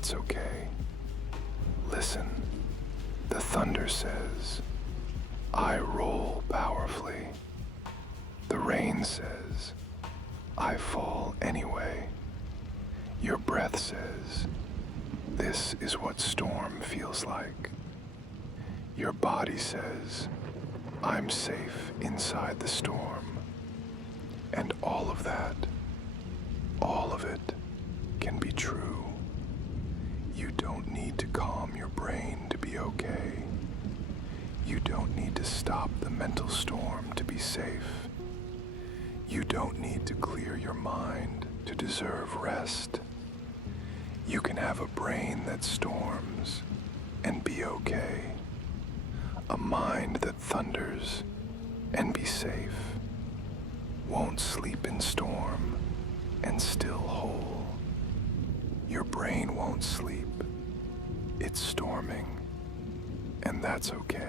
that's okay. Listen, the thunder says, I roll powerfully. The rain says, I fall anyway. Your breath says, this is what storm feels like. Your body says, I'm safe inside the storm. And all of that, all of it, can be true. You don't need to calm your brain to be okay. You don't need to stop the mental storm to be safe. You don't need to clear your mind to deserve rest. You can have a brain that storms and be okay. A mind that thunders and be safe. Won't sleep in storm and still whole. Your brain won't sleep. It's storming, and that's okay.